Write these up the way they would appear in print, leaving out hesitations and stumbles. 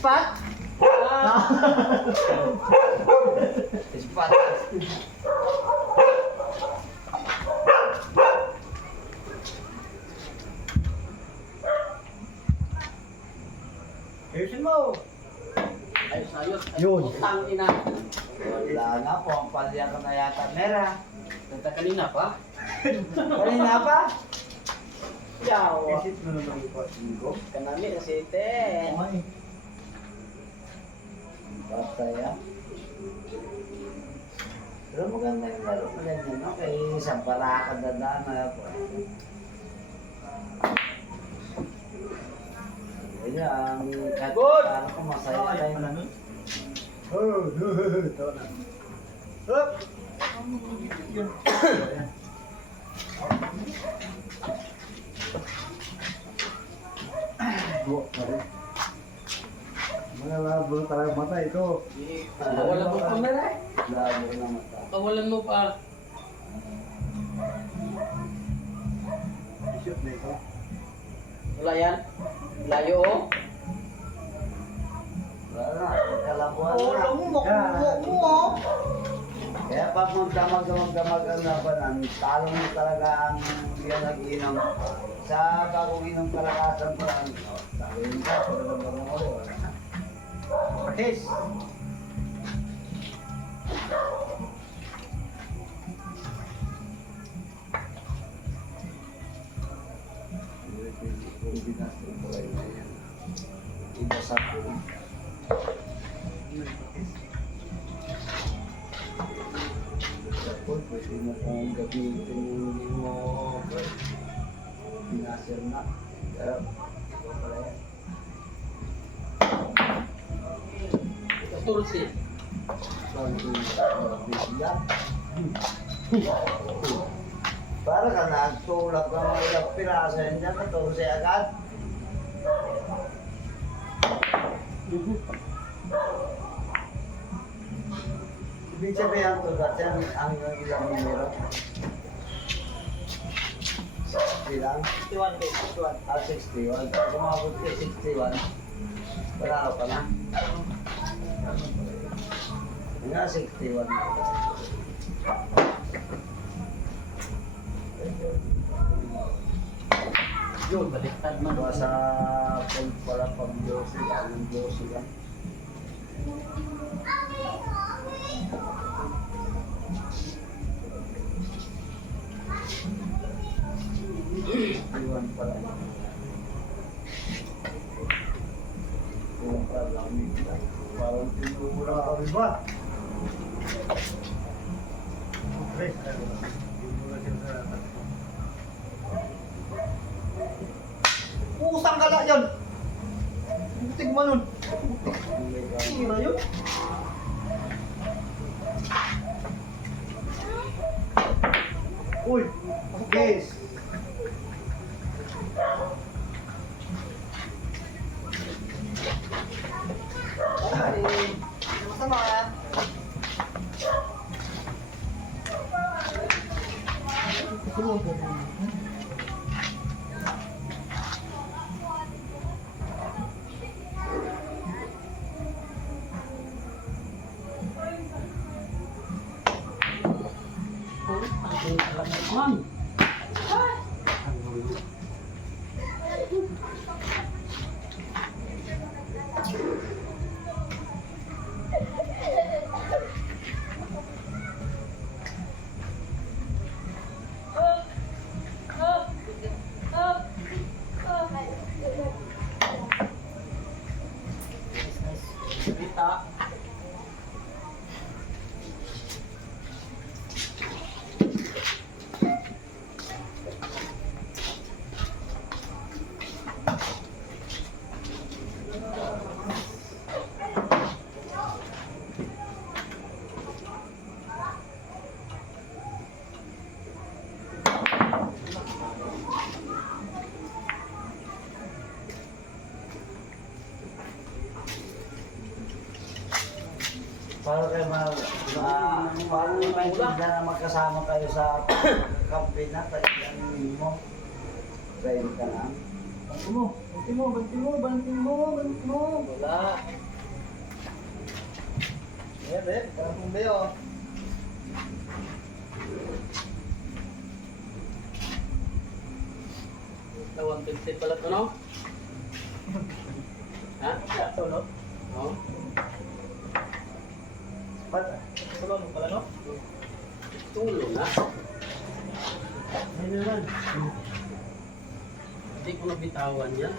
Ispat? Ispat. Ayusin mo. Ayos. Yun. Utang ina. Wala na po, ang palya ka na yata, Mera. Ganda kanina pa. Kanina pa? Yawa. Isip mo naman po, Ingo. Kanami na si Ite. Ay. Bataya. Pero maganda yung laro na ganyan, no? Kaya isang para ka dadaan na po. Kaya ang kahit paano ko masaya tayo na. Ito na. Hup! Mga labo talaga mata ito. Kawalan mo pa na rin. Labo na mata. Kawalan mo pa. Shoot na ito. Wala yan. Layo oh. Wala na, kalabuan Oh, na. lumok mo. Kaya pag magdamag-damag ang labanan, talo mo talaga ang yan nag-inom. Sa bagong inom kalakasan ko lang, taloin ka, pero naman mo ulit, wala na. Pakis! Kombinasyon ko ay na yan. Iba sa akin. Tapos, pwede mo kong gamitin yung hindi mo binasir na. Pero, ito pala yan. Tursi. Para ka nagtulak ng mga ilang piraso yan dyan, matulsi agad. Ibig sabihin ko dati ang ilang numero. Ilang? 61. 61. Pag umabot ka 61, wala ka na. Nga 61. Yun, baliktad man. Diba sa pag pala pag Diyos lang, ang Diyos lang. Iwan pala. Iwan pala lang nila. Parang tinura ka rin ba? Okay. Pusang kala yan! Butik mo nun! Sira yun! Uy! Yes! Masama ka? Man. Kita. Para kayo paano maintindihan na magkasama kayo sa kampi na talagang mo. Train ka lang. Banti mo. Wala. Karapong ba yun? Ito, 150 pala ito, no? Ha? Ito, no? Oo. Tulo mo pala, no? Tulo na? Ayun naman. Hindi ko nabitawan yan.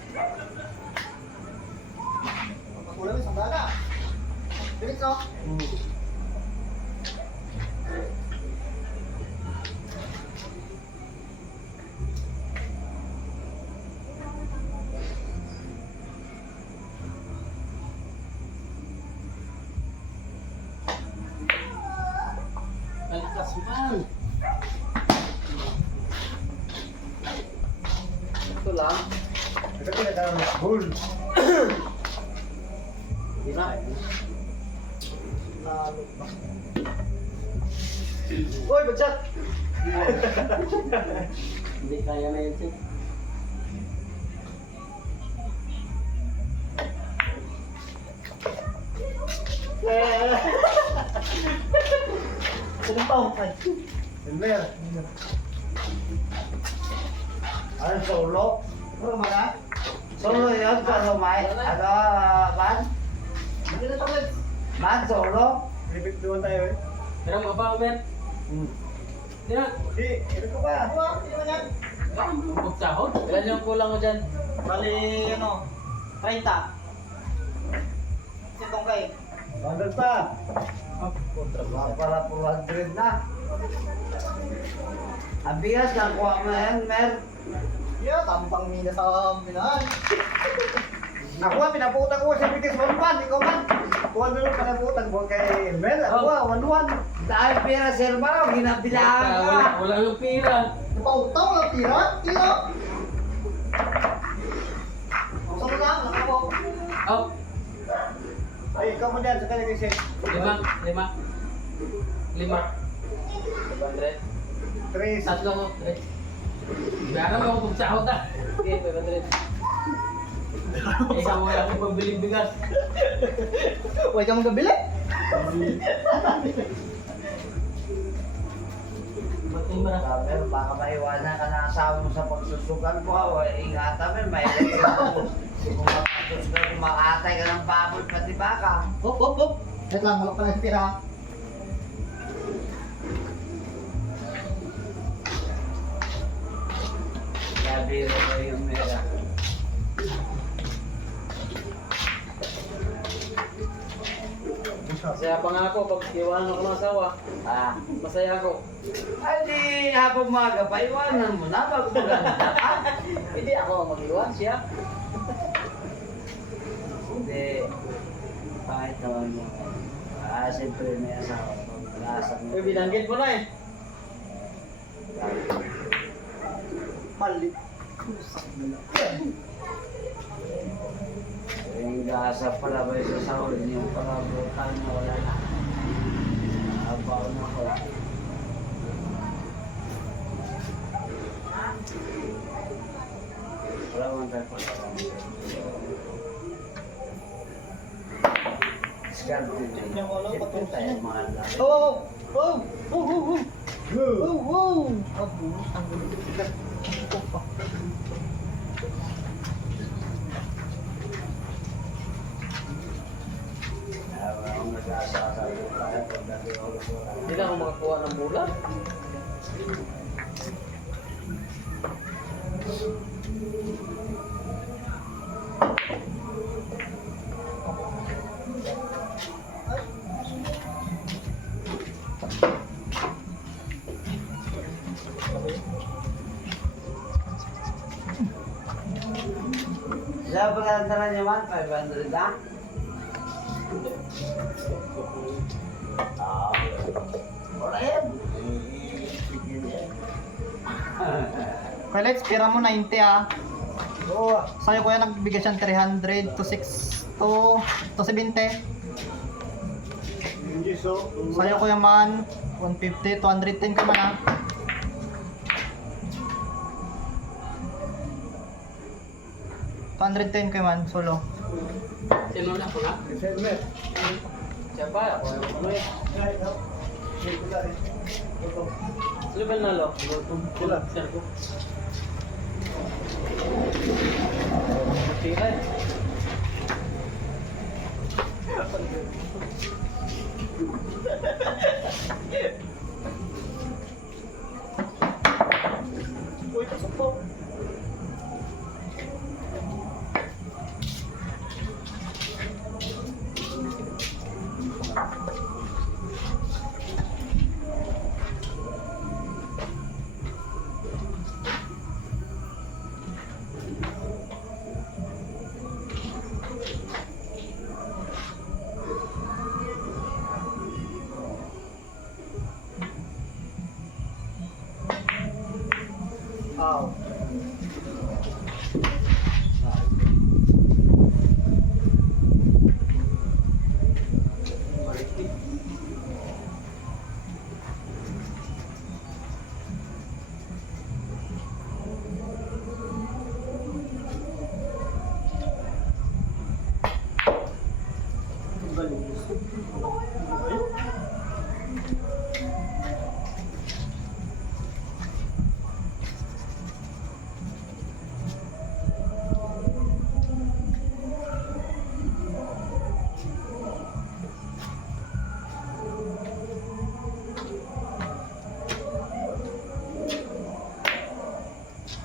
Makulang isang dana. Diretso. Kalikas man. Ito lang. Ito pinagkaroon ng goal. Hindi na. Uy, bagsat! Hindi kaya na yun, sir. Sumpaw. Ay. Elmer. Ano, solo? Ano mga? Solo yun, solo, Mike. Ano, man? Hindi na taklit. Man, solo? Repeat doon tayo eh. Pero mga ba, Mer? Hindi na. Hindi, ito ko ba? Ano? Hindi naman yan. Magsahod? Ilan yung kulang mo dyan? Bali, ano? 30. Sitong kay. Bandal pa. Mga pala 400 na. Ang bigas, nakuha mo yan, Mer. Yeah, tampang mina sa minahan. Nakuha, pinaputan ko sa bigas 1-1. Ikaw man. Kuha na lang pinaputan ko kay Elmer. Ako, 1-1. Dahil pera sir Maro, ginabilaan ka. Wala yung pira. Napautaw na tira. Tira. Ang sama lang, nakako. Oh, Ay, ikaw mo dyan sa kanya kasi. 5. 3. Tatlo ko. 3. Meron ako magsahod ah. Okay, 500. Isa mo lang yung pabiling bigas. Huwag ka magkabili. Matimba na. Sabi, baka maiwanan ka na asawa mo sa pagsusukan mo. Ingatan mo, may kung makatos ka, kung makatay ka ng baboy, pati baka. Hop, hop, hop. Wait lang, malok pa na yung tira. Nabiro ko yung mera. Masaya pa nga ako pag iwanan ako ng asawa. Ah, Masaya ako. ay di habang maga pa, iwanan mo na bago maganda ka. Hindi ako ang mag-iwan siya. Hindi. Kahit naman mo. Ah, siyempre may asawa. Pag-asa mo. Eh, binanggit mo na eh. Malit. Yung gasa pala ba yung sasawal niyo pala bukan na wala na. Abaw na ko. Wala man tayo pala. Diskarte din. Siyempre tayo mahal na. Oh, oh, oh, oh, oh. Oh, oh. Abu, ang gulo. Ang nag-asa sa tayo pagdating ako sa wala. Hindi na ako makakuha ng bulan. Sa pagkakantara niyo man, 500 na? Ah, wala yan. Felix, pira mo 90 ah. Oo. Sa'yo kuya nagbigay siyang 300 to 6 to 70. Hindi so. Sa'yo kuya man 150, 210 ka man ah. 210 kay man, solo. Sino na ako na? December. Siya pa, ako yung ano eh. Ay, no. Dito lang eh. Ito. Sino ba nalo? Sila. Sir ko. Matira eh. Uy, pasok po. Ow.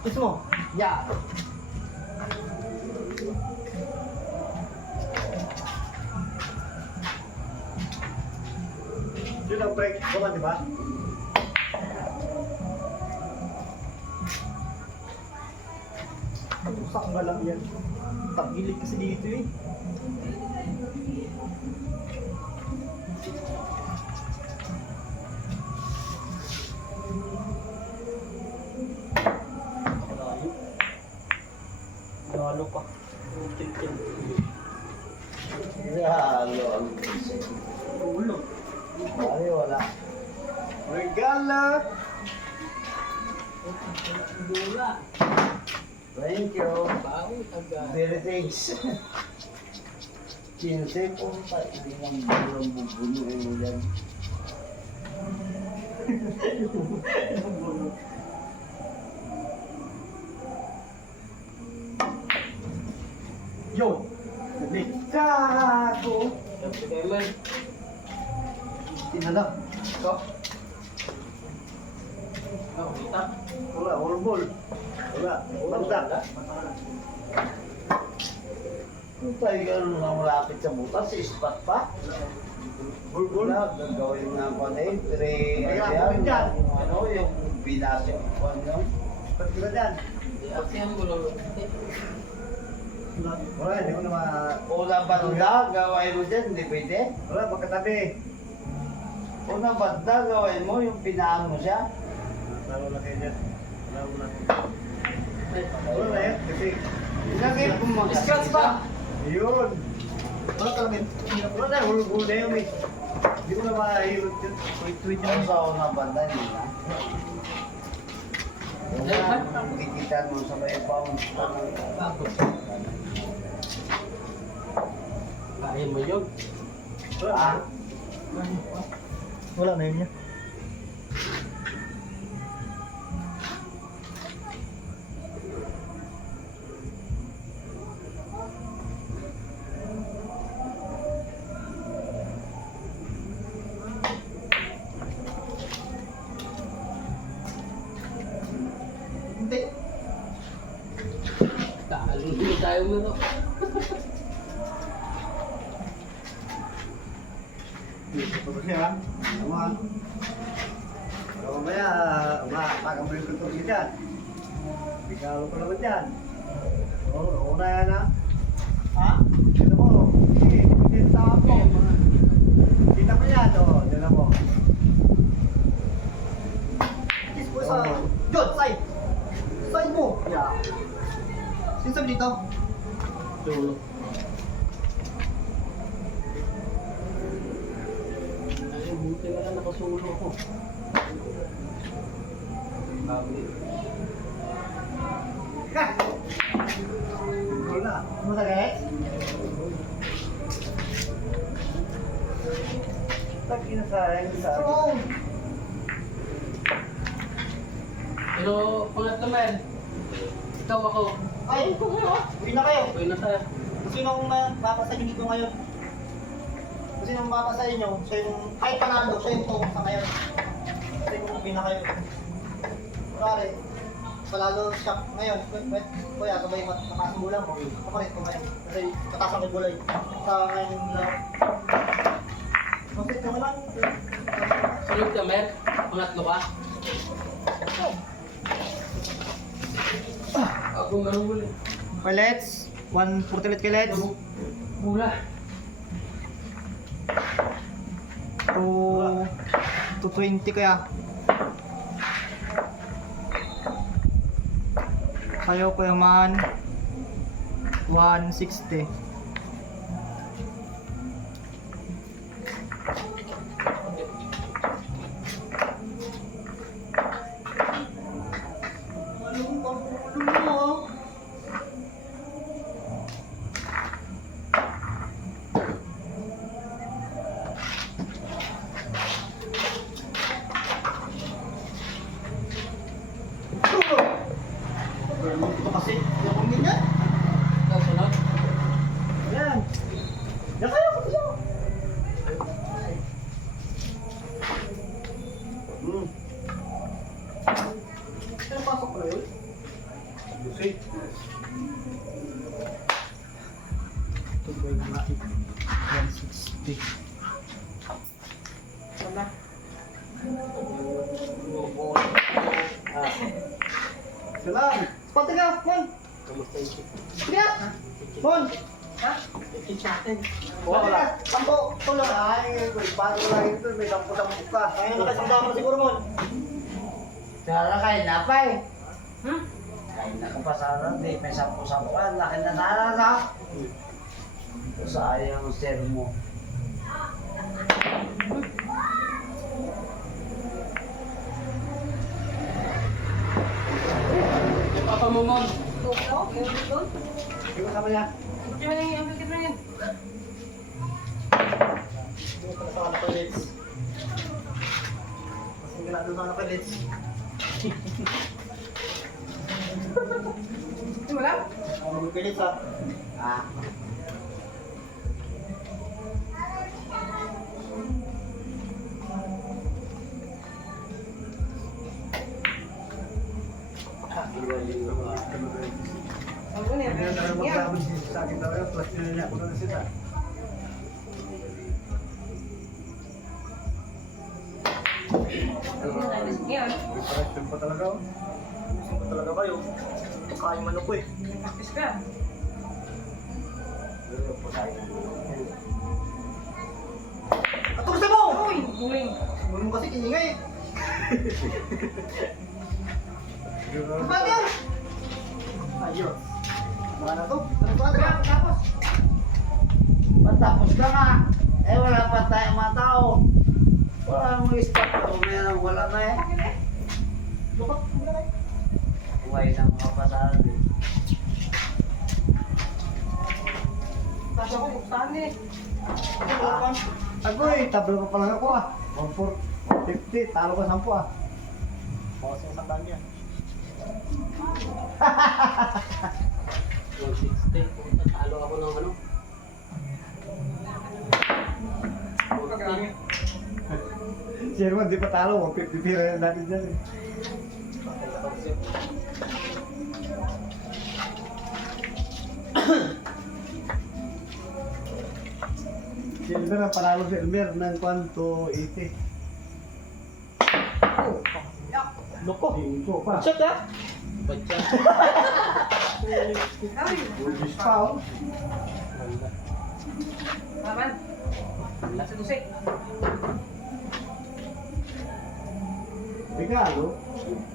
Gusto mo? Yeah. Yun ang break. Kuman, di ba? Usak nga lang yan. Tagilid kasi dito eh. Lalo pa. Halo ang piso. Ulo. Ay, wala. Regala! Dula. Thank you. Bawi agad. Very thanks. Kinse po pa. Hindi lang bulang bubunuin mo yan. Yun! Delikado! Sabi kay man. Tinala. Ito. Oh, kita. Wala, hormol. Wala, bangsa. Kung tayo gano'n na malapit sa butas, spot pa. Hormol. Wala, gagawin nga ko na yun. Kaya ako dyan. Ano, yung binasok ko ano. Ba't ka dyan? Di aksihan mo lang. Wala, hindi ko na ma... Unang banda, gawain mo dyan, hindi pwede. Wala, pagkatabi. Unang banda, gawain mo, yung pinaan mo siya. Lalo na kayo dyan. Lalo na. Wala na yan, kasi... Ilagay mo mga Scratch pa! Yun! Wala talaga. Wala na, hulog na yun eh. Hindi ko na mahirot yun. Tweet Ang sa unang banda, hindi na. Yung kikitan mo sa may pound. Kaya mo yun. Ah, Wala na yun niya. Hindi. Talo tayo mo no. Ito ko siya, ama. Pero mamaya, makakabalik ko ito dyan. Bigalo ko naman dyan. Oo, una yan ha. Ha? Ito mo, kita mo. Kita mo yan, o. Dala mo. Kiss po sa... John, side! Side mo! Yeah. Sino sabi dito? Dulo. Ay, buti na lang nakasulo ko. Bawi. Wala. Masakit? Tagina sayang sa Oo. Pero pangatlo man. Ikaw ako. Ay, uwi na kayo. Uwi na tayo. Kung sinong mapasa dito ngayon? Kung sinong mapasa inyo, siya yung, kahit panalo, siya yung tungkol sa ngayon. Kasi kung uwi na kayo. Kunwari, palalo siya ngayon, kuya, sabay mataas ang bulang, ako rin kumain. Kasi kataas ang bulay. Sa ngayon lang. Bakit naman lang? Sunod ka, Mer. Pangatlo ka. Ako marunong. Okay, let's. 140 ulit kay Let's. Mula. 220 kaya. Kayo Kuya Man. 160. Kasi, yung ganyan. Ikaw sunod. Yan. Yan kayo, kasi siya. Pero pasok pala yun? Lucy. Ito ba yung mga 160? Wala. Salam! Pati ka, Mon! Kamusta yung chip? Sige na! Mon! Ha? Chip natin. Wala. Tampo, tulong. Ay, bago lang ito, may dampo-dampo ka. Ayun na kasi dama siguro, Mon. Kaya kain na pa eh. Kain na ka pa sana, di may sampu-sampu ka, laki na na. Sayang ang sir mo. Yung papa mo, Mon. Hindi ko sama niya. Dito pala sa anak ko, Let's. Kasi nga doon sa anak ko, Let's. Wala? Ano mo pilit ha? Ah, Hindi na tayo maglaban sa akin talaga, plus yun niya ako na sila. May correction pa talaga oh. Gusto ko talaga kayo. Pagkain man ako eh. Atong sa mo! Uy! Buling! Buling kasi kiningay. Bakit yan? Ayos. Mga na to? Ano ba? Tapos? patapos ka nga. Eh wala pa tayong mga tao. Wala mong stop. Meron wala na eh. Lukot. Buhay ng mga pasaran eh. Tapos ako, buksan eh. Agoy, tablo pa pala ako ah. 150, talo ka 10 ah. Bawas yung sandaan niya. 160. Talo ako ng ano? Sherman, di pa talo, 150 pira yan natin dyan eh. Si Elmer ang panalo si Elmer ng kwanto 80. Loko. Tingko pa. Shot ha? Batya. Ubis pa oh. Wala. Regalo.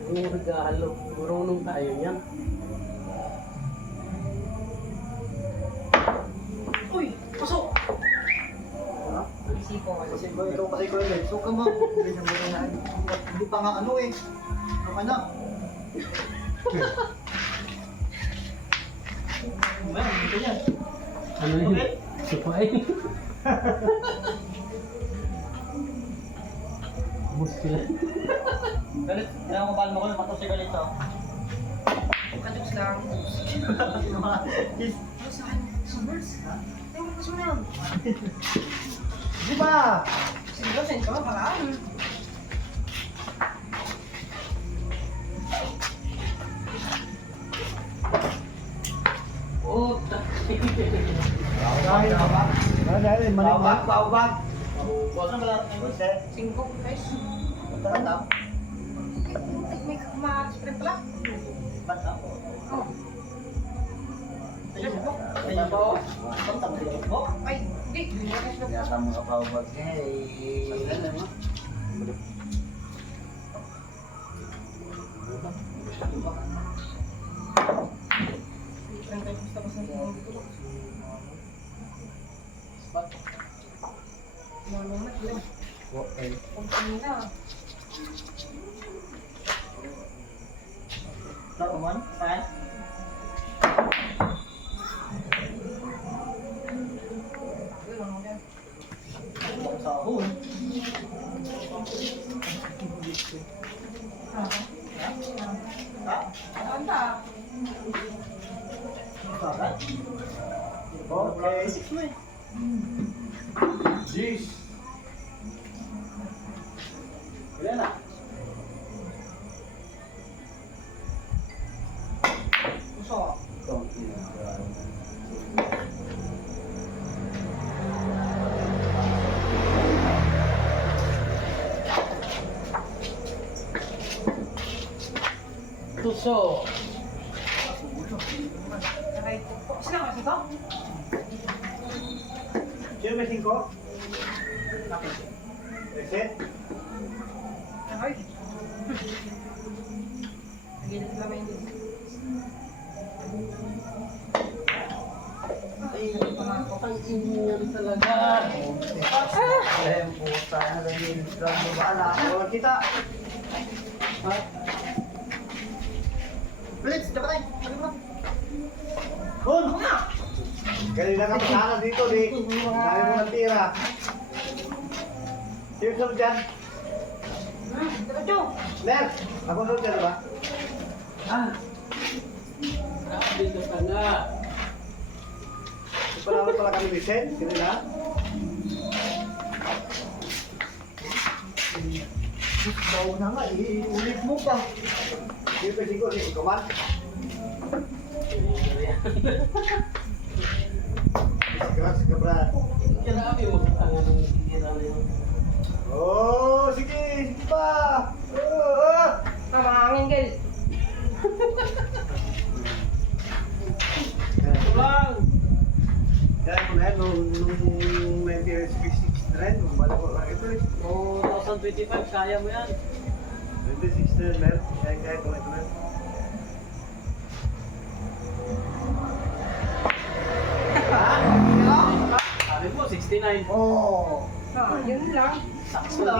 Yung regalo. Marunong tayo yan. Uy! Pasok! Kasi ba ikaw kasi ko yun. So ka mo. Hindi pa nga ano eh. Ano ka na? Ayan, dito yan. Ano yun? Okay. Supay. Bus sila. Galit, kailangan ko balmo ko yung matos si galit to. Kajoks lang. Is, Ano sa akin? Summers? Ha? Ewan ko sa yun. Di ba? Sige, send ka paraan. Oh, Dahil, dahil, mali Paubag, paubag. ano ba lahat ng gusto? 5 guys. Bata. May ma-spread pala. Bata. Oh. Ayun po. Ayun po. Bata mo sila po. Ay, di. Kaya ka mga paubag niya eh. Ayun mo. Ang guys, tapos na ito. Malumat lang. Okay. Kung kanina. Saan mo? Saan? Ayun, ano yan? Sahon. Ah. Ha? Saan ba? Saan? Okay. Six mo eh. Jeez. Wala na. Gusto ko. tuso. Nakay ko. Sila kasi ko? Sino may 5? Reset? Nakay. Nagilid sila may hindi. Ay, pamako. Ang ingay talaga. Eh, puta na lang yung drum mo ba na? Wala kita. Blitz, dapat tayo. Sabi mo. Kun! Kanina ka pasana dito, di. Dahil mo natira. Sino sunod dyan? Dapat yun. Mer! Ako sunod dyan, ba? Ah. Grabe ka nga. Di pa naman pala kami listen, kanina. Baw na nga, iulit mo pa. Sino pa siguro, si Kuman? Scratch ka, Brad. Grabe mo sa tangan ng hihira na yun. Oh, sige, sige pa. Oh. Ah, mahangin, Gil. Tulang! Kaya ko na yan, nung 1966 na rin, nung bala ko lang ito eh. Oh, 2025, kaya mo yan. 1960 na rin, kaya ko na ito rin. Sabi mo, 69. Oo. Ah, yun lang. Sakso lang.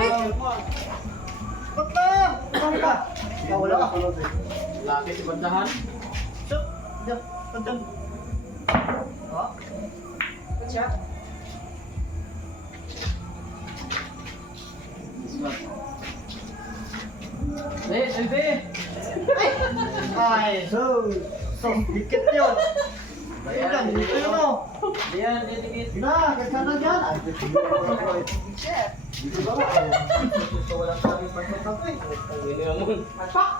Ba't na? Ano ka? Wala ka. Laki si bandahan. Shoot. Diyan. Diyan. Ha? Ba't siya? Eh, Elbe! Ay, so dikit yun. Ayun lang, dito yun o. Diyan, didikit. Gina, kaya na dyan. Ay, ito siguro ko lang ko eh. Shit. Dito ba ba? Gusto wala sa amin pagkakot ko eh. Hindi naman. Alpak!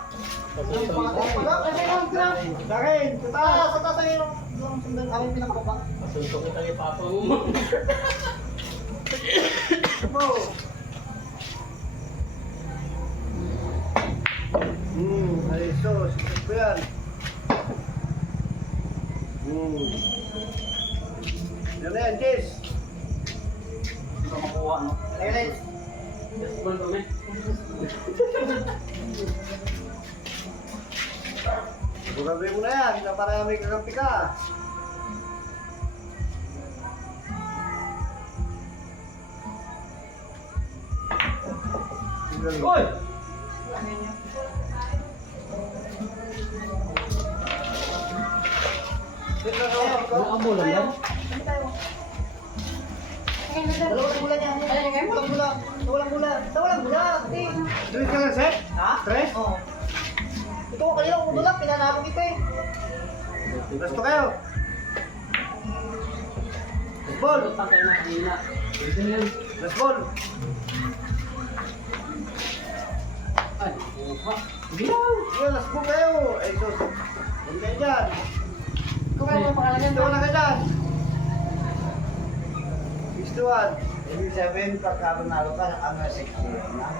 Wala, kasi lang sila. Sa akin, Sa taas ayun yung sundan aming pinakababa. Pasuntok kita kay Papa mo. Mo. Ay, so, sikit ko yan. Yan na yan, Jess. Hindi ko makuha, no? Let's. Yes, ball kami. Siguraduhin mo na yan, na para may kakampi ka. Uy! Ano niya? Wait Nakabulan yan. Kami tayo. Ang ganda. Dalawang bulan yan. Ayun, ayun. Walang bula. Walang bula. Walang bula. Ate. Tres ka lang, Seth? Ha? Tres? Oo. Ito ko kanina kung lang, pinanapon kita eh. Gusto kayo? Ball! Utang kayo na kanina. Ito na yan. Last ball! Ay, uha. Sige, last ball kayo! Ay, sus. Huwag kayo dyan. Kung ano ang pangalan Ito na kayo dyan. 6 to 1. Ibig sabihin, pagka manalo ka, ano, 60 na?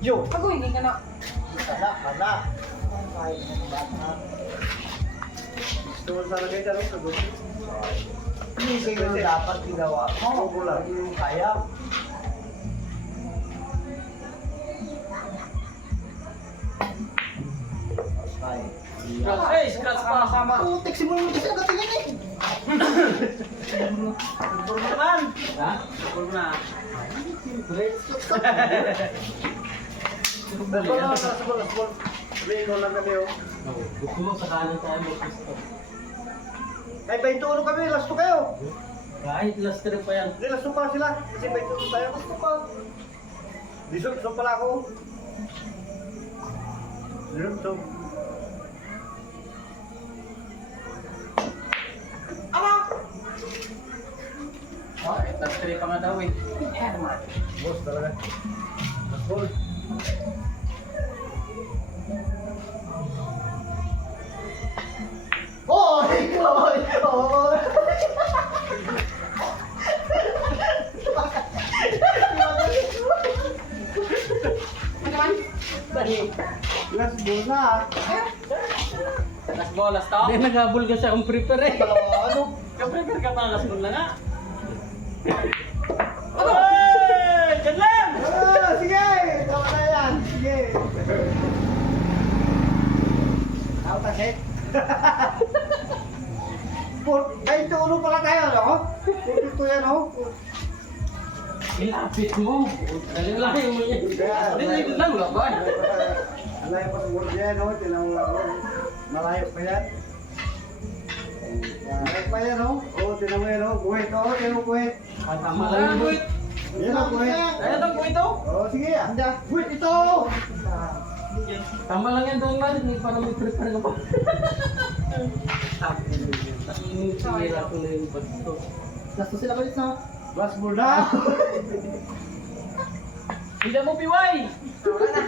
Yo! Ako, hindi ka na. Kada! Gusto mo sana kayo dyan, sagot. Hindi siguro dapat ginawa mo. Hindi mo kaya. Okay. Hey, scratch pa. Sama. Putik, si Mulmul kasi nagatingin eh. Puro naman. Ha? Puro na. Last ball, last ball. Sabihin ko lang kami, oh. Gusto mo sa kanan tayo mag-gusto. Ay, 21 kami, last 2 kayo. Kahit last trip pa yan. Hindi, last 2 pa sila. Kasi 22 tayo, last 2 pa. Disok pala ako. Disok. Kahit last trip pa nga daw eh. Boss talaga. Last ball. Oy! Oy! Oy! Ano naman? Last ball na. Last ball, last top. Hindi, naghabol ka sa kung prepare eh. Ano? Ka-prepare ka pa, last ball na nga. Hey! Diyan lang! Ah, sige! Tama na yan. Sige. Out na set. Ay, tulo pala tayo, no? Ito yan, no? Ilapit mo. Dali mo yan. Hindi lang, wala ba? Malayo pa siguro yan, no? Tinawag ko. Malayo pa yan. Malayo pa yan, no? Oo, tinawag yan, no? Buwit, oo, tinawag buwit. Tama lang yun. Yan ang buwit. Ano itong po ito? Oo, sige, anda. Buwit ito! Tama lang yan doon man. Hindi pa namin prepare ka pa. Sige ako na yung basto. Gasto sila kalit sa... Last ball na! Hindi mo piway! Wala na.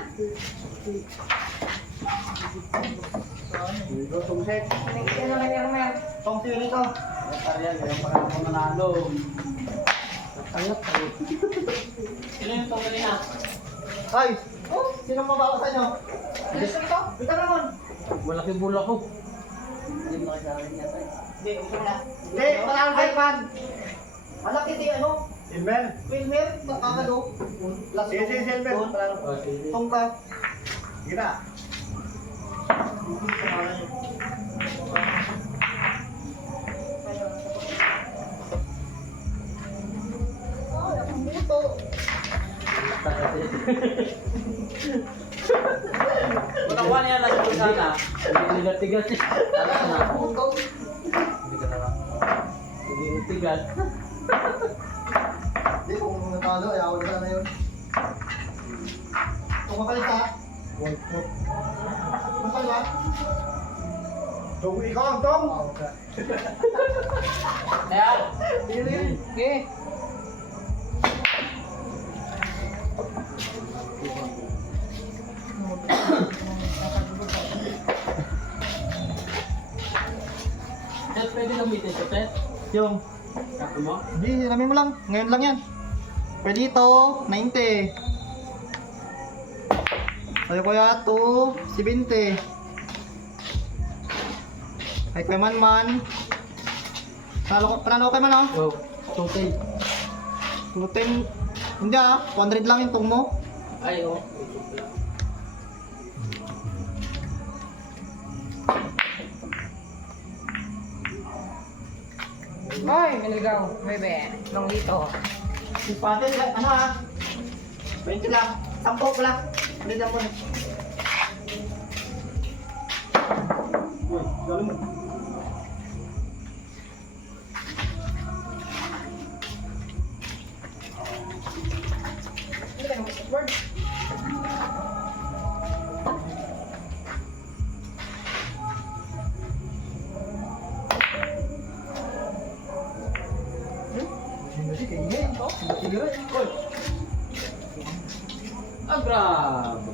Go, tumsek. Ano kanya naman? Tong sili to. Kaya ganyan pa ka manalo. Tanggap tayo. Sino yung itong kanina? Ay! Oh, sino mababa sa inyo? Gusto ito? Ito naman. Malaki bula ko. Hindi mo kasi akin yata. Hindi, gusto mo na. Hindi, panalo sa ipan. Malaki di ano? Silver. Wilmer, nakakalo. Last Sige, sige, Silver. doon, panalo. Oh, sige. Tong ka. Sige na. Ay, ang buto. Matakuha niya last ball sana. Hindi tigas eh. Alas na. Buto. Hindi ka na. Hindi tigas. Hindi, kung natalo, ayaw ko na yun. Kung makalit ka, kung pala, Tung, ikaw ang tong. Ayan. Okay. Ted, pwede gamitin ito, Ted? yung, Kapo mo? hindi, alamin mo lang. Ngayon lang yan. Pwede ito, 90. Sayo ko ya to, 70. Ay kay man. Panalo kay man oh. Oh, 210. 210. Hindi ah, 100 lang yung tong mo. Ay, oh. Hoy, Miligaw. Bebe. Nung dito. Simpate, ano ah? 20 lang. 10 pala. Hindi lang mo. Uy, galing mo. Hindi ka nung skateboard. Hindi, kaingin. Sige rin. Uy. Ah, grabe.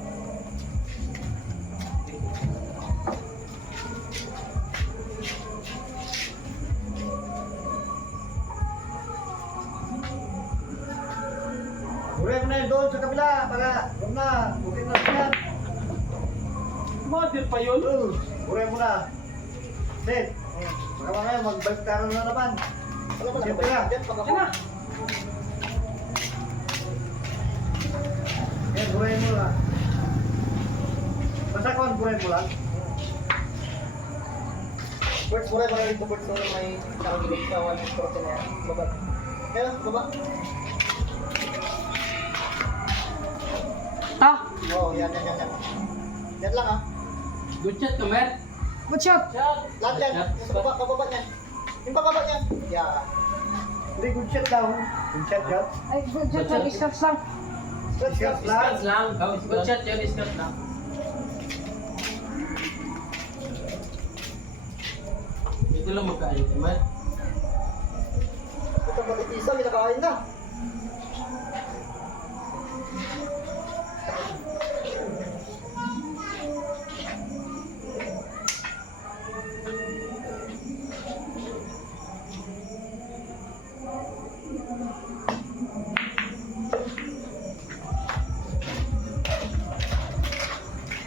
Uray mo na yun doon sa kabila. Para, huwag na. Bukit na yan. Mother pa yun. Uray mo na. Sid. Baka mamaya mag-bike ka na naman. Wala pa Siyempre na. Diyan, pag ako. Yan na. Yan, buray mo lang. Basta ko, buray mo lang. Birds, wala ba rin ito? Birds, wala may nakagilid sa 1% na yan. Baba. Kaya, baba. Ah, Oo, yan. Yan lang ah. Good shot, Kamer. good shot. Shot. Lahat yan. Sa baba, pababa niyan. Yung pababa niyan. Yeah. Hindi, good shot daw. Good shot yan. Ay, good shot. Mag-start lang. Stretch Shot lang. lang. Scott lang. Oh, good shot yun, Scott lang. Ito lang magkain, Kamer. Ito balik isa, kinakain na.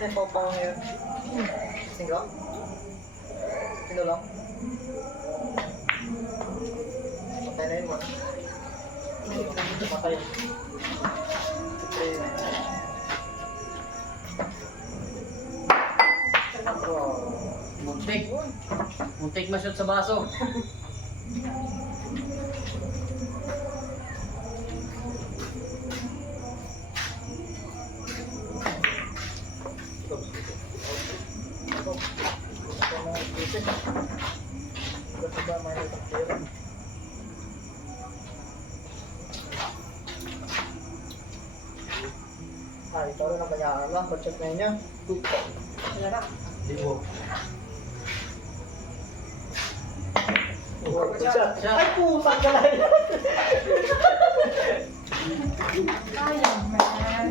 Yan, pau-pau ngayon. Single? Sino lang? Patay na yun mo. Patay. Muntik. Muntik ma-shot sa baso. Ah, ito rin ang kanyaan lang. Pag-check na niya. Ayan na. Libo. Shot. Ay, putang galay. Sayang, man.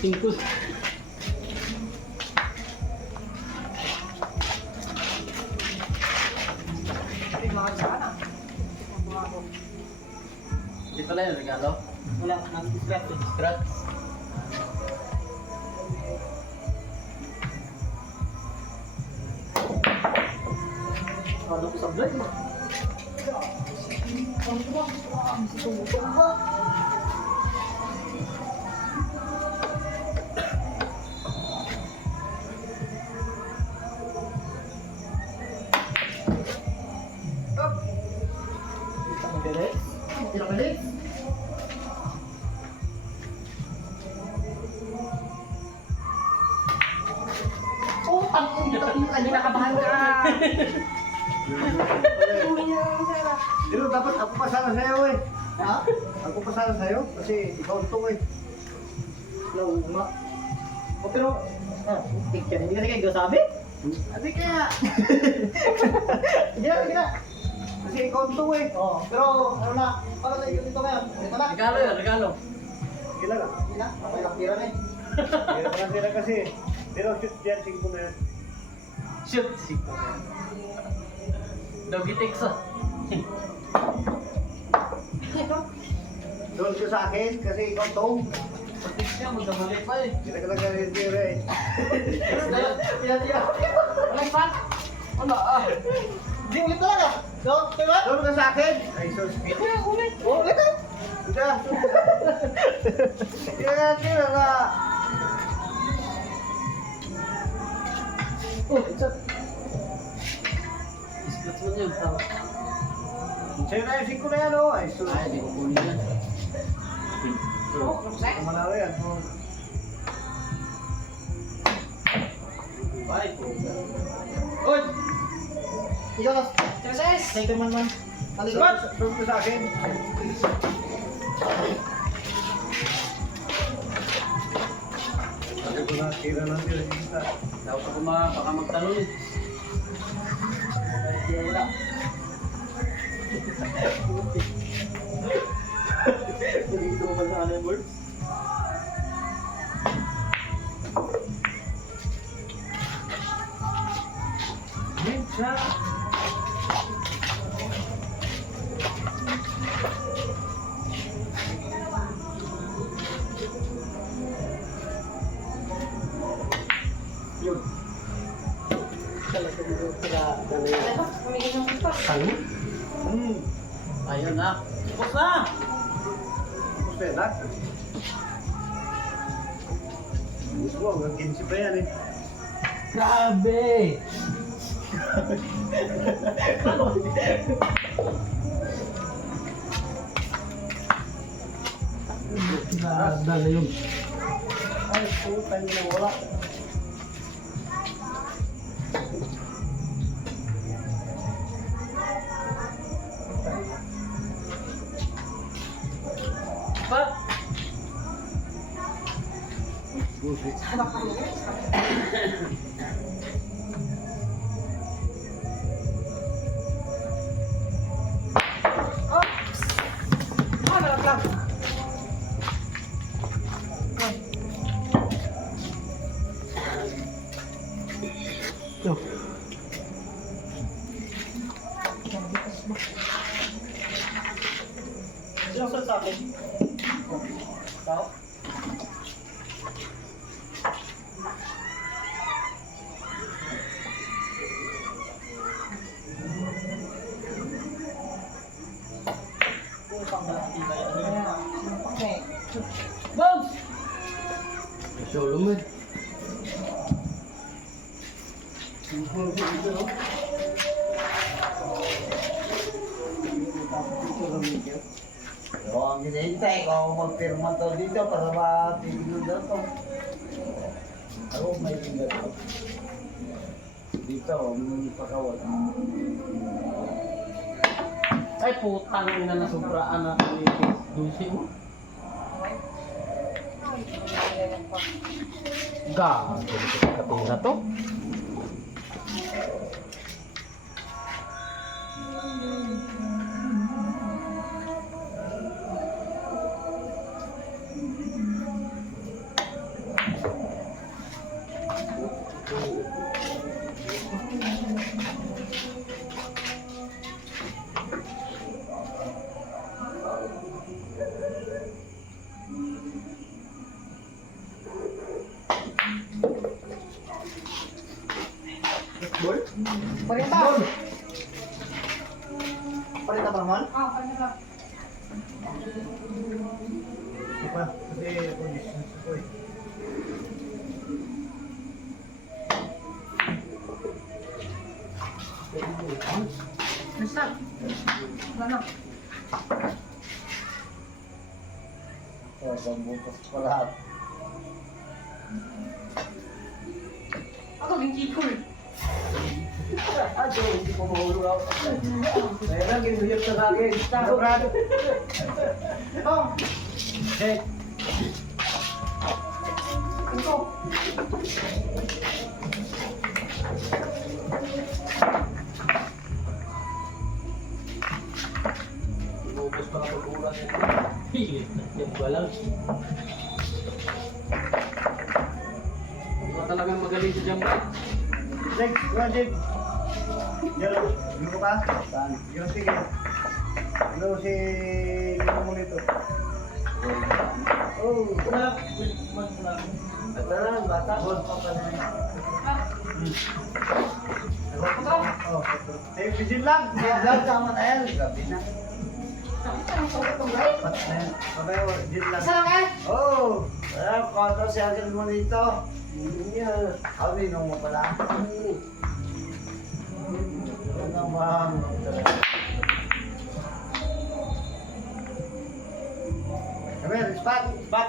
Tingkus. Ay, mga sana. Ito pala yung regalo. Wala, nag-scratch. Scratch. Ano ko sa vlog? Tumutong ba? Up! Ang galit? Ang galit? Oh, Kinakabahan ka. Pero dapat ako pa sana sa'yo eh. Ha? Ako pa sana sa'yo kasi ikaw ito eh. Luma. O pero, picture, hindi kasi kayo gasabi? Hindi kaya. Hindi na. Kasi ikaw ito eh. Oo, pero ano na, para sa iyo dito ngayon. Ito na. Regalo yun, regalo. Kailan ka? Hindi na, may nakira na eh. Hindi naman sila kasi. Pero shoot yan, 5 na yan. Shoot. Siko. Doggy takes ah. Doon ka sa akin kasi ikaw ito. Patik siya, magkamali pa eh. Hindi ka lang ganyan eh. Tira. Walang fan. Wala ah. Hindi ulit talaga. So, diba? Doon ka sa akin. Ay, sus. Ulit. Oh, ulit ah. Sudah. Tira nga. Oh, it's up. Scratch mo yun. Tama. Sa'yo na yung 5 na yan oh. Ay, sus. Ay, hindi ko kunin yan. Oh, luksak. Manalo yan. Oh. Ay, puta. Uy! Ikaw, Tres! second man. What? Sumunod ko sa akin. Sabi ko na, tira lang yun. Dapat ako baka magtanong eh. Wala. Dito mo ba sa ano yung board? Yun. Talaga dito sila. Ano? Pamigay ng kupas. Ayun na. Tapos na! Tapos na yan, ha? Gusto mo, hanggang 15 pa yan eh. Grabe! Grabe na yun. Ay, puta niya, wala. Ba't? Bullshit. Ah, nalaglag. Yo. Sino ang sa akin? Tao? Kung saan ba natin tayo? Ano yun? Okay. Bones! Solo mo eh. So, ang hinihintay ko, ako magpirma to dito para matigil daw to. Ako may tinggal to. Dito, ang pakawal. Ay, putang ina na sobraan na kami. Dulce mo. Gago. Katira to. Ball? Parita! Parita ba naman? Ah, parita. Di pa, kasi conditions ko eh. Basta. Wala na. Kaya pambukas pa lahat. Ako, ginkikul. Ay, hindi ko mahulog ako. Kaya lang, ginuyap sa akin. Ano, Brad? Oh! Check. Ito. Inubos pa na pagkulang yan. Pilit na. Yan ba lang? Hindi ka talagang magaling sa jamba. Check, Brad. Yellow, ano ka? Saan? Yellow, sige. Ano si Lino mo nito? Oh, Wala. ito na, bata. Oh, eh, vigil lang. Yan, tama na yan. Gabi na. Pat na yan. Okay, vigil lang. Isa lang eh. Oh, wala, kontra si Agil mo nito. Hindi niya. Kami nung mo pala. Ano naman? Come here, spot, spot.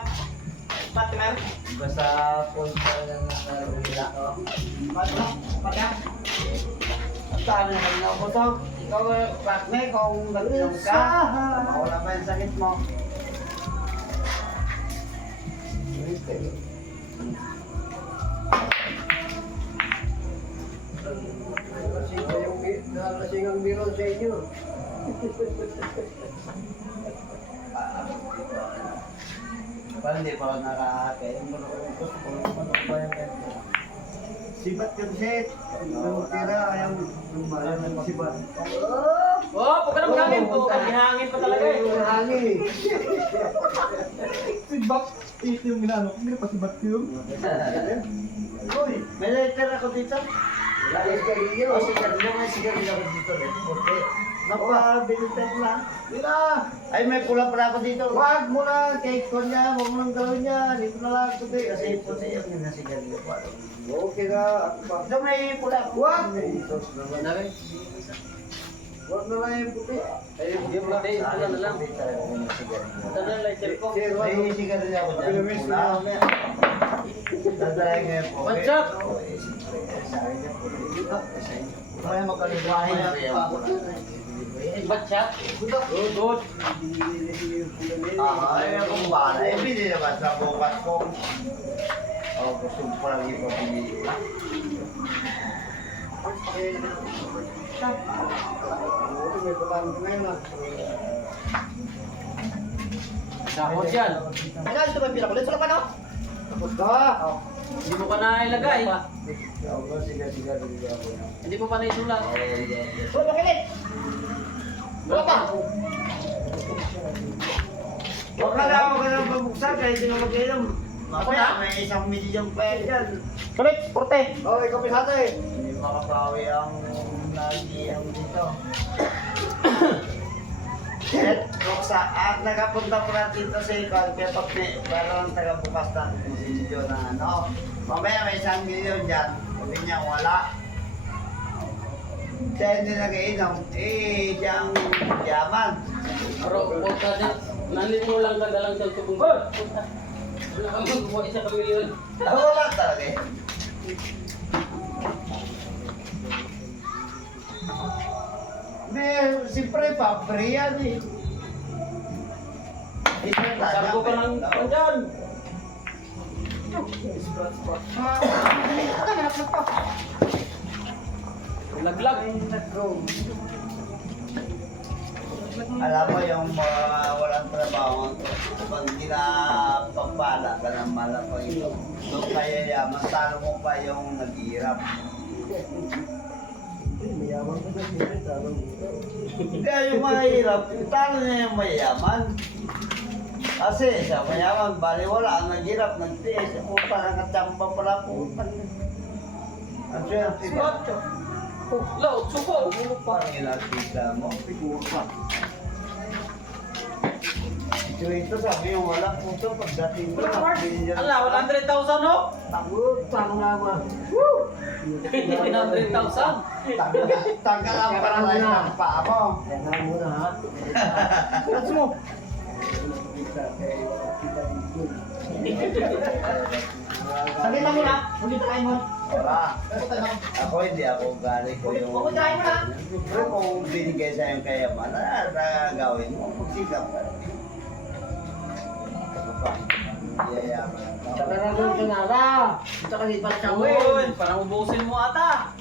Patimer. Basta punta lang ng nila. Patya. At saan naman na ako to? Ikaw, Pakme, kung nag-inom ka, wala pa yung sakit mo. Nalasing ang biro sa inyo. Parang hindi pa ako nakakakain. Gusto ko ba yung ganito? Sibat ka set. Ang tira ayaw lumayan ng sibat. Oh, huwag ka na maghangin po. May hangin pa talaga eh. Hangin. Sibat. Ito yung ginano. Hindi pa sibat yun. Uy, may letter ako dito. Lalas ka rin O, sigarilyo, may sigarilyo ako dito. Okay. Napabilitan lang. Dito! Ay, may pula pala ako dito. Wag mo na, cake ko niya, wag mo nang gawin niya. Dito na lang ito, eh. Kasi puti yung nasigarilyo ko. Okay na, ako pa. Ito may pula. Wag! Ano rin? Wag na lang yung puti. Ayun, yung puti, yung pula na lang. Hindi talaga yung sigarilyo. Ito na yung lighter ko. May sigarilyo ako dyan. Pinamis Pula. na mamaya. Dadalhin ko yung puti. What's up? Oo, eh, siyempre, sa akin yung puti. Dito, sa inyo. Kaya magkalibuhay na. Ba't siya? Good. Ay, akong bala. Eh, hindi naman sa bukas ko. Oh, gusto ko lang ipapili. May patang ka ngayon ah. Dahon yan. Ano, ito ba yung pinakulit? Sulat pa no? Tapos ka! Hindi mo pa na ilagay. Ako, sigarilyo ako na. Hindi mo pa na isulat. Sulat pa kilit. Sulat pa. Huwag ka lang ako ka lang pabuksan kahit hindi ka mag-inom. Mamaya, may isang milyon pa yan dyan. Kulit, porte. Oh, ikaw pisate eh. Hindi makabawi ang nag-inom dito. At at nakapunta po natin dito sa ikon, kaya pag para lang taga-bukas na video na ano. Mamaya may isang milyon dyan. Sabi niya wala. Kaya hindi nag-inom. Eh, diyang yaman. Pero, punta din. Nanin mo lang kagalang sa tubong. Wala kang magbuha isa pamilyon. Wala talaga eh. Hindi, siyempre pa, free yan eh. Sabi ko pa lang dyan. Laglag. Alam mo yung mga walang trabaho, pag ginapagpala ka ng malapang ito, doon kaya yaman, talo mo pa yung naghihirap. Mayaman ka na siya, tanong dito. Kaya yung mahirap, talo niya yung mayaman. Kasi sa mayaman, bali wala, ang naghirap, nagtiis, puta, nakatsamba pala, puta. Ang swerte ba? Laot, suko. Parang inakita mo. Figure ka. Ito sabi yung wala puto pagdating ko. Ala, 100,000 no? Tama naman. 100,000. Tanggal ang paralyze ng paa mo. Yan na muna ha. Sulat mo. Sabihin mo na. Ulit tayo mo. Wala. Ako hindi ako galing ko yung... Huwag mo try mo na. Pero kung binigay sa yung kayamanan, gawin mo. Magsikap ka. Ano pa? Yayaman. Saka na doon sa nara. Saka di pa siya Uy, parang ubusin mo ata.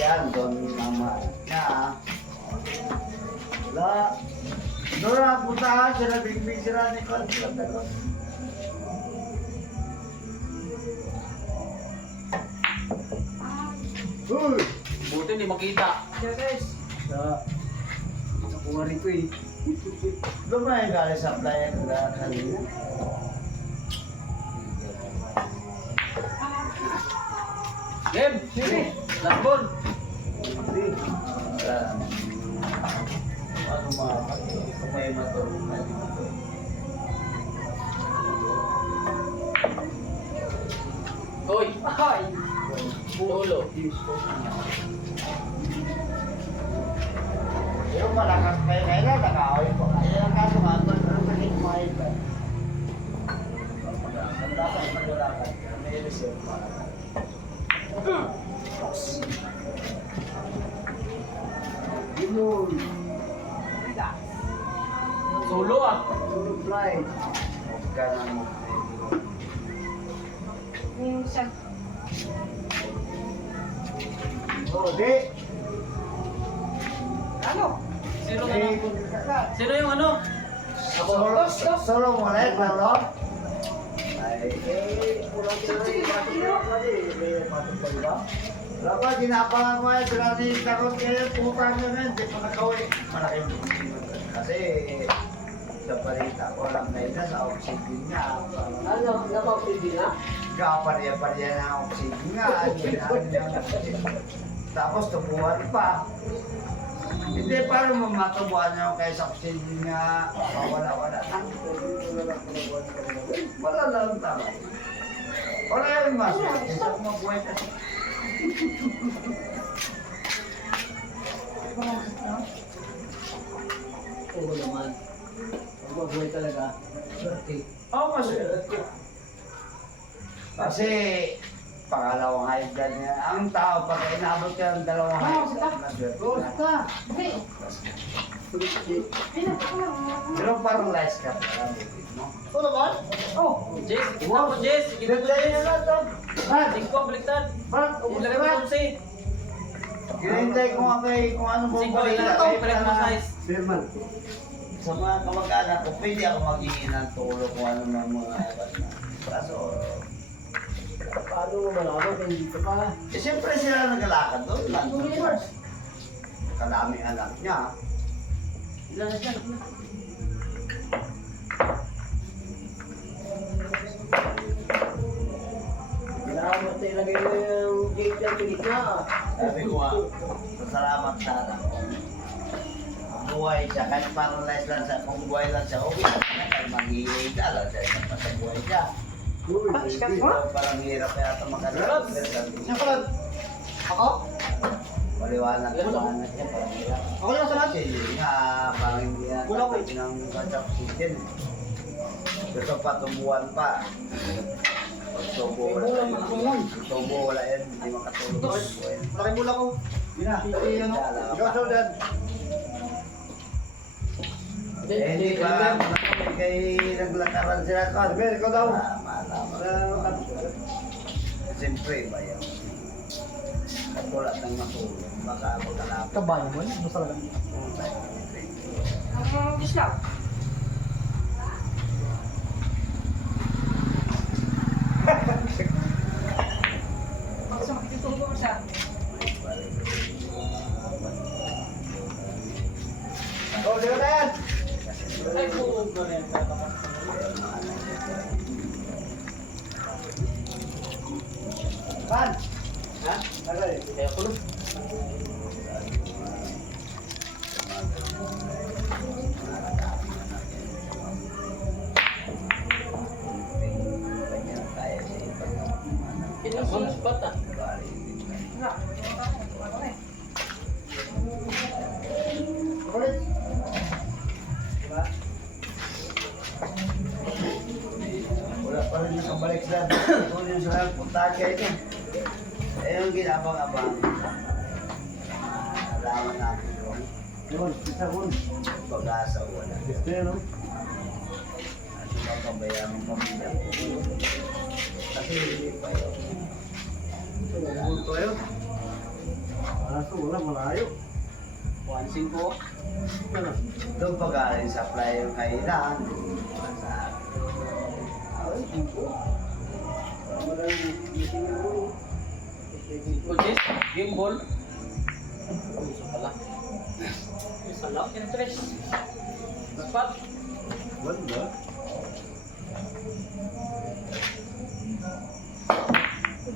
Yan, doon naman. Na. Wala. Doon na puntahan, sila big sila ni Kwan. Uy! Buti hindi makita. Sa kumari ko eh. Doon ba yung galing sa playa na kanina? Game, sige. Last ball. Ano mga kapatid? Kung may matulog na dito. Hoy. Ay. Tulo. Yung malakas kayo kaya nakawin ko. Ay, ang kaso nga, ang sakit mo ay Sir, para. Yun. Solo ah. Fly. Ganun mo. Yung siya. Oh, di. Ano? Sino ano? Sino yung ano? Solo mo ulit, lalo? Ay, kulang dapat ginapangan mo yan, sila ni Takot kayo, putang nyo na, hindi pa nakawi. Malaking problema. Kasi, sa balita ko lang na ina sa oxygen nga. Ano? Napapili na? Kapariya-pariya na oxygen nga. Tapos tubuhan pa. Hindi, paano mamatubuhan nyo kaya sa oxygen nga? Wala. Wala lang tama. Wala yung mas. Isa ko mabuhay ka. Oo naman. Mabuhay talaga. Okay. Oo, kasi pangalawang high blood niya. Ang tao, pag inabot ka ng dalawang high blood, na-swerte ka. Okay. Pero paralyzed ka pala, bukid mo. Ito naman? Oh. Jess, kita mo Jess. Kita mo Ganda yun Jess. na to. Brad, Singko, baliktad. Brad, Ilagay mo Brad. kung si. Hinihintay ko nga kung ano mo Singko, balita. ilagay mo, palit mo size. Sirman. Sa mga kamag-anak ko, pwede ako maghingi ng tulong kung ano ng mga kaso, Paano mo malaman kung hindi ka pa? siyempre sila naglalakad doon. Kadaming anak niya. Ilan na siya? Kailangan mo ilagay mo yung gate ng pilikna. Sabi ko nga, masalamat sana. Buhay siya, kahit paralyzed lang siya, kung buhay lang siya, okay. Kahit maghihiga ka lang siya, sa buhay siya. Parang hirap kaya ito makalala. Sino ka lang? Ako? Maliwanag ko lang siya, parang hirap. Ako lang sa lahat. Kasi yun nga, parang hindi na Kulang ko eh. tapos ng kanyang oxygen. Gusto pa, tumbuhan pa. Pag tubo, wala yan, hindi makatulog. Malaking bola ko. Yun na, Ikaw, Jordan. hindi pa, kay naglakaran sila ka. Sabi, ikaw daw. Malaman. Siyempre ba yan? At wala nang matulog, baka magkalapit. Kabayo mo yun? Basta lang. Ang dislaw. Gusto makikitulog mo siya. Oh, Jordan! Ay, buong ko rin. Pan! Ha? Aray. Kaya ko na. Kita mo na spot ah. Wala. Ano eh. Kulit. Diba? Wala pa rin nakabalik sila. Kung yung sila punta kayo niya. Eh yung ginabang-abang. Alaman natin yung Yun, isa yun. pag-asa wala. Gusto yun, no? Kasi makabayaan ng pamilya ko. Kasi hindi pa yun. Bulto yun. Kaso wala, malayo. 1-5. Ano? Doon pag-aaring supply yung kailangan. Ay, hindi ko. O Jess, game ball. Isa pala. Isa lang. Interest. Spot. Wala.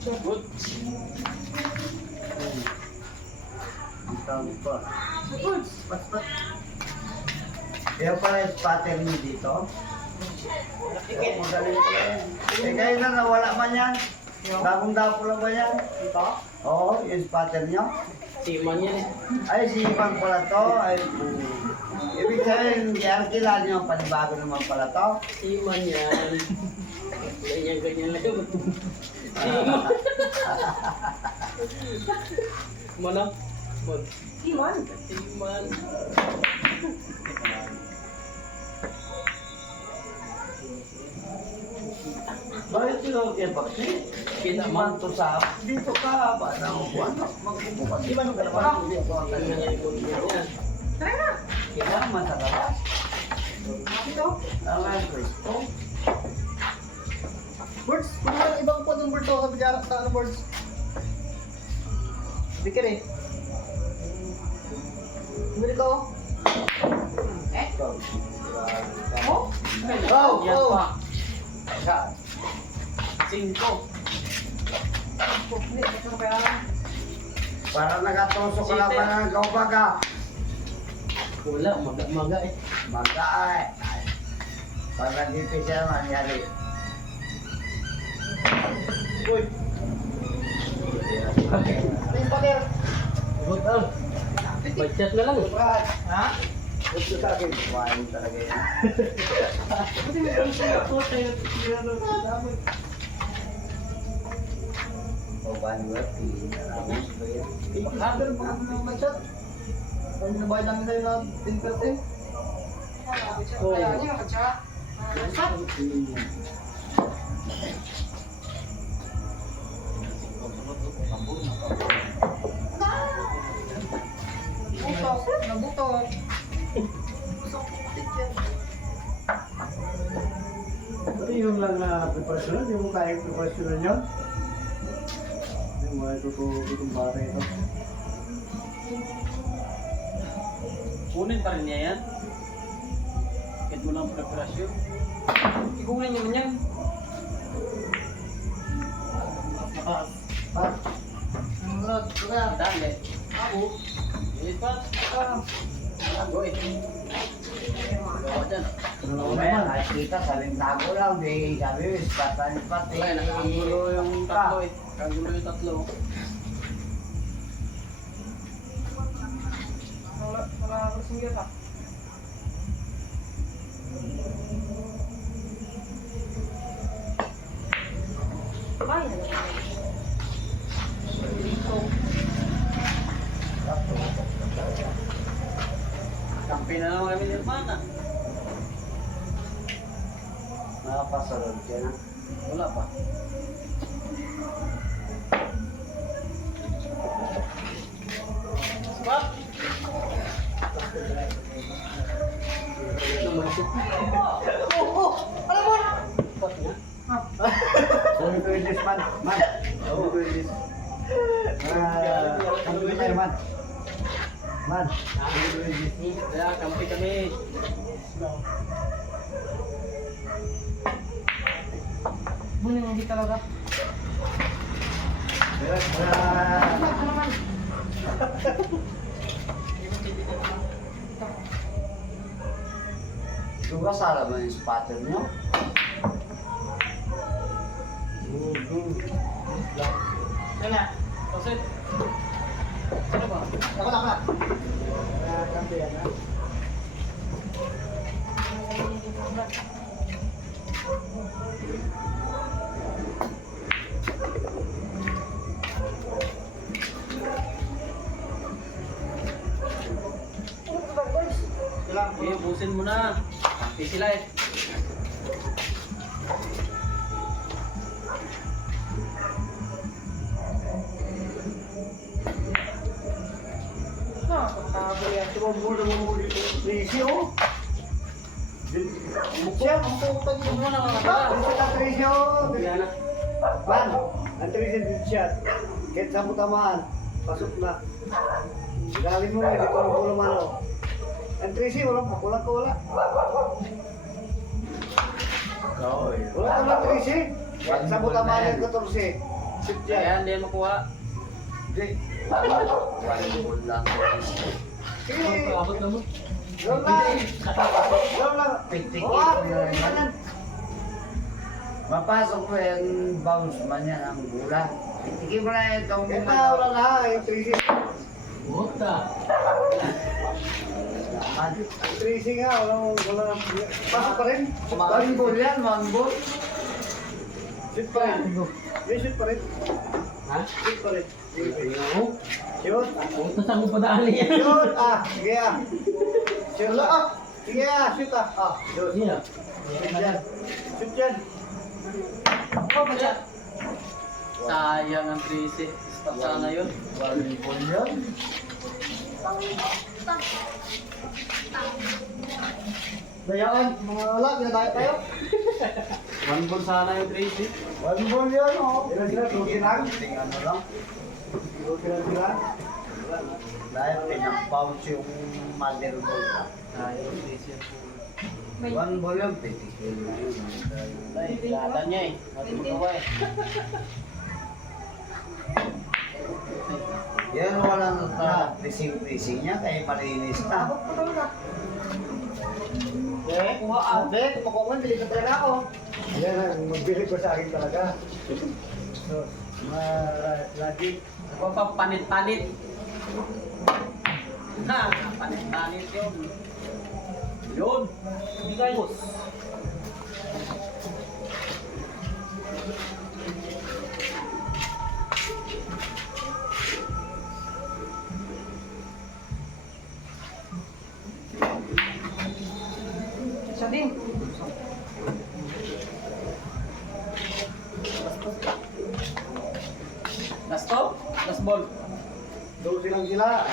Good. Tawag pa. Kaya pala yung pattern niyo dito. Magaling pala yan. Eh kayo na nawala man yan. Bagong dapo lang ba yan? Ito? Oo, yung pattern niyo. Siman yan eh. Ay, si Ipang pala to. Ay, Ibig sabihin, kaya kilala niyo, panibago naman pala to. Iman yan. Ganyan lang yun. Iman. Mana? Mon. Iman. Iman. Bakit sila kaya bakit? Kita Iman mo? to sa, dito ka ba na ano, magbubukas. Iman mo ka Hindi ako ang Ganyan kanya. yung ganyan. Tara na. Kaya man sa labas. Dito. Ang ang Kristo. Birds, kung ano ibang po ng birds ako sa ano birds? Bikir eh. Bumili ka oh. Oh? Go, Yan go. pa. Saan? 5. Oh, hindi. Ito na kaya. Para nagatusok ka lang Siyete. pa ng kaubaga. Wala, maga eh. Magkaay. Pag nagipis siya naman, yari. Uy. Ano yung pader? Good ah. Budget na lang. Brad, Ha? gusto sa akin. Kuhain talaga yan. Buti may pangsa ako tayo. O banwati. Naramos ba yan? Pader, mga shot. Ano yung nabayad namin sa'yo na 10%? Kaya niya makatsa. Sa? Butok. Nabutok. Ito yung lang na preparasyon, hindi mo kaya preparasyon yun. Yung mga tutong bata ito. Kunin pa rin niya yan. Bakit mo lang preparasyon? Ikunin niyo man yan. Sunod, kaya. Dali. Ako. Lipat. Ako eh. Gawa dyan. Mamaya, nakikita sa lintago lang. Di sabi, patan pati. Wala, nakaangulo yung tatlo eh. Nakaangulo yung tatlo. Wala ako singgil ka. Ay, Kampi na naman kami ni Hermana. Nakapasalod ka na. Wala pa. Spot! Namasip. Spot niya. Sabi ko yung man. Man. Sabi ko yung sabi ko tayo, man. Man. Sabi ko yung Kaya kampi kami. Bunin hindi talaga. Ano naman? Diba sala mo yung spatter nyo? Yan na. Tosit. Ano ba? Ako na, ako na. Okay, busin mo na. Kampi sila eh. Nakakatago yan. Tracy, oh. Siya, ang pupunta Huwag mo niyo. na mga Tracy ka, Tracy, oh. Yan na. Man, ang Tracy din siya. Kahit sa mutamaan, pasok na. Galing mo, hindi ko na pulo man, oh. Ang Tracy, walang pakulang ka, wala. Oo. Wala ka na, Tracy. Kahit sa mutamaan yung 14. Sit Yan, yan. hindi yan makuha. Hindi. One goal lang. Sige, Abot na mo. yun lang. Yun lang. Pitik-tik Oh, mo yun yan. lang. Mapasok mo yung bounce man yan ang bola. Pitikin mo na itong Ito, wala na, yung Tracy. Buta. naman. Ang tracing nga, wala. Pasok pa rin. One ball yan, one ball. Shoot pa rin. Yung shoot pa rin. Ha? Shoot pa rin. Oo. Shoot. Utos ako padali yan. Shoot. Sige Shoot Sige shoot shoot. Yeah. Shoot dyan. Shoot dyan. Sayang ang 3-6. Stop sana yun. One ball yan. Dayaan, mga wala, pinadaya tayo. One ball sana yung 3-6. One ball yan, oh. Ilan sila? Tugi lang? Ano lang. Tugi lang sila? Dahil pinag-bounce yung mother ball. Sayang yung 3-6. One ball yan, pitikil na yun. Ay, lata niya eh. Matutuwa eh. Yan, walang pressing niya, kaya malinis na. Kuha ang bet, makuha bili ka talaga ako. Yan ang magbili ko sa akin talaga. So, lagi. Ako pa panit-panit. Ha, panit-panit yun. Yun. Hindi kayo. Siya din. Last stop? Last ball? Doon silang sila.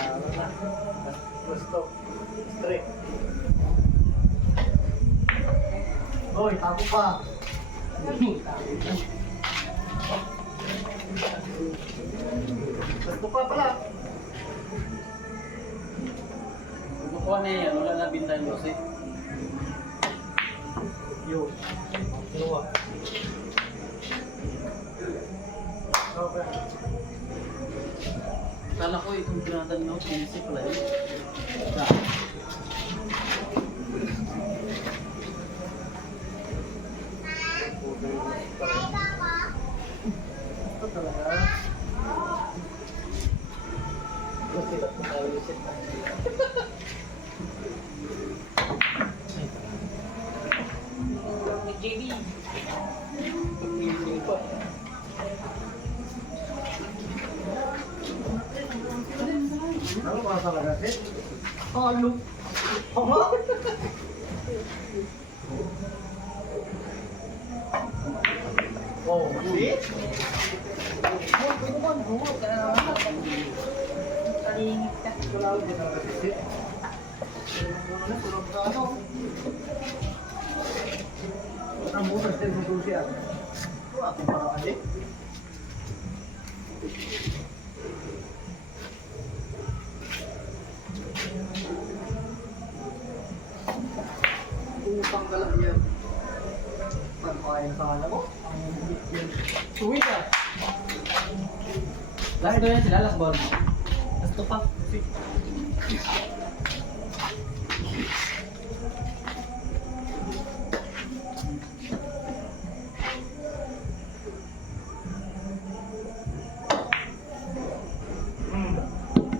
Gusto. Straight. Hoy, tapo pa. Gusto pa pala. Kukuha na yan. Wala na bintang dos eh. Yun. Dalawa. Okay. Kala ko itong Jonathan nyo, pinisi pala yun. Ito talaga. Gusto ko tayo isip. Ni JB. Ano ba talaga, Sid? Ano? Ama? Oh, see? Talingit ka. Wala ko din talaga si Sid. Ano? Ang butas din sa susi ah. Wala akong paraan eh. Utang ka lang yan. Pagkain sana mo. Ang bit yan. Suwi ka! Last na yan sila, last ball. Gusto pa.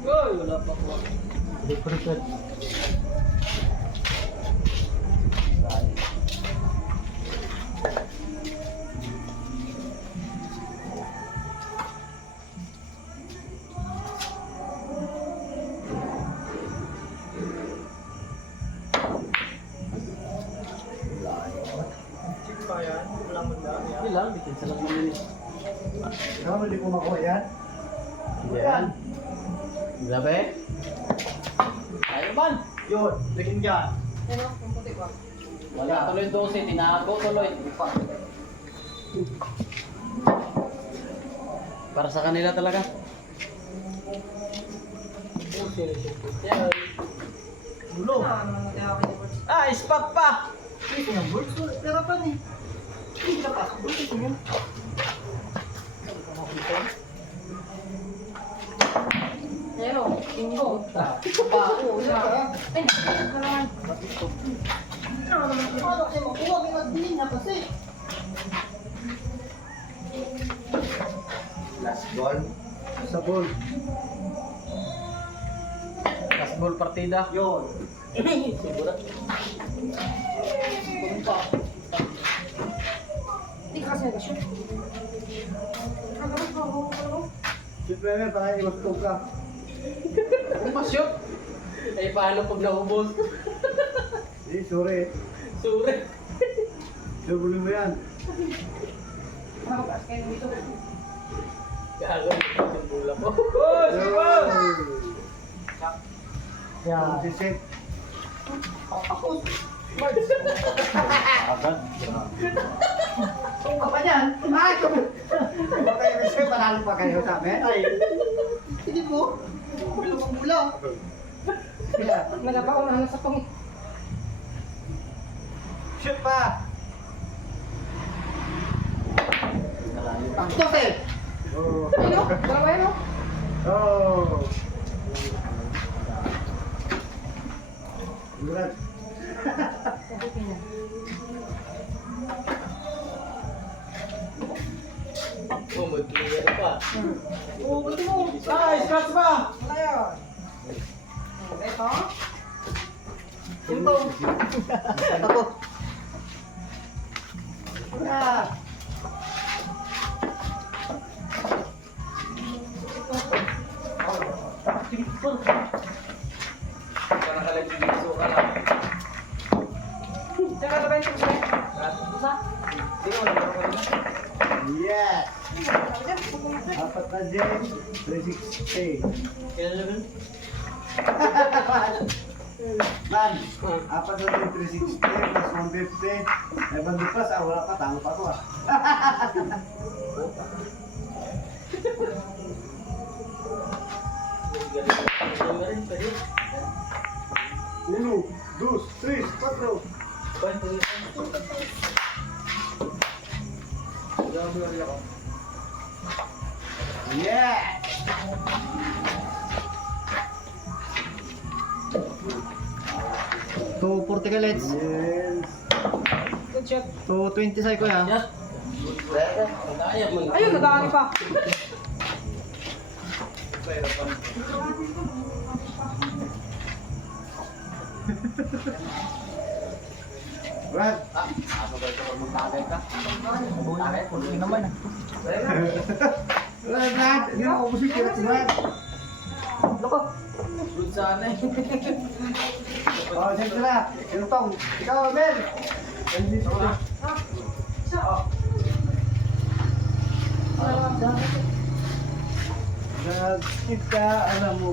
Uy, wala pa ko. Different. Check pa yan. Wala mo daan yan. Hindi lang, bitin sa lang naman eh. Kama hindi ko makuha yan. Yan. Grabe. Tayo man. Yun, tingin dyan. Ano? Yung puti ba? Wala tuloy 12, tinago tuloy. Para sa kanila talaga. Yan. Gulo. Ano naman natin ako kay George? Ah, spot pa! Ito yung birds. Pero pa ni. Hindi na pa. Birds ito yun. Ayan o, bingo. Pako. Wala ka. Ay, ano naman? Ano naman? Ano kayo makuha? May nagdiin na kasi. Last ball. Sa ball. Last Baseball partida. Yun. Siguro. Ganun pa. Hindi ka kasi nag-shoot. Siyempre naman, para hindi mastog ka. Kung pa-shoot. Eh, paano pag naubos? Eh, sorry. Sure. Sabulin mo yan. Makapas kayo dito. Gagawin ko yung bula ko. Yan. Sisit. Tapos. Agad. Kung ka pa dyan. Ay! Huwag kayo kasi panalo pa kayo sa amin. Ay! Hindi po. Bulong bula. Sila. Nagapa ko na sa pang... Shoot pa! Tapos eh. Oh. Ayun o, dalawa yan o. Oh. Berat. Oh, mag-clear pa. Oo, gusto mo. Ay, scratch ba? Wala yan. Ito. Ito. Ako. Wala. Parang kalagbiso ka lang. Saka na ba yung tugsay? Isa? Yes! Apat na dyan. 360. Kailan naman? Man, apat na dyan. 360 plus 150. May bando plus, wala pa. Tama pa ako ah. Uno, dos, tres, cuatro. Yeah! 240 ka let's. Yes! Good shot. 220 sa'yo kuya. Yes. Kaya mo. Ayun, nag-aani pa. Brad! Brad! Hindi na ako busik. Kaya si Brad. Good sana eh. Oh, siyempre na. Yung tong. Ikaw, Mel. Hindi siya. Nag-skip ka, alam mo.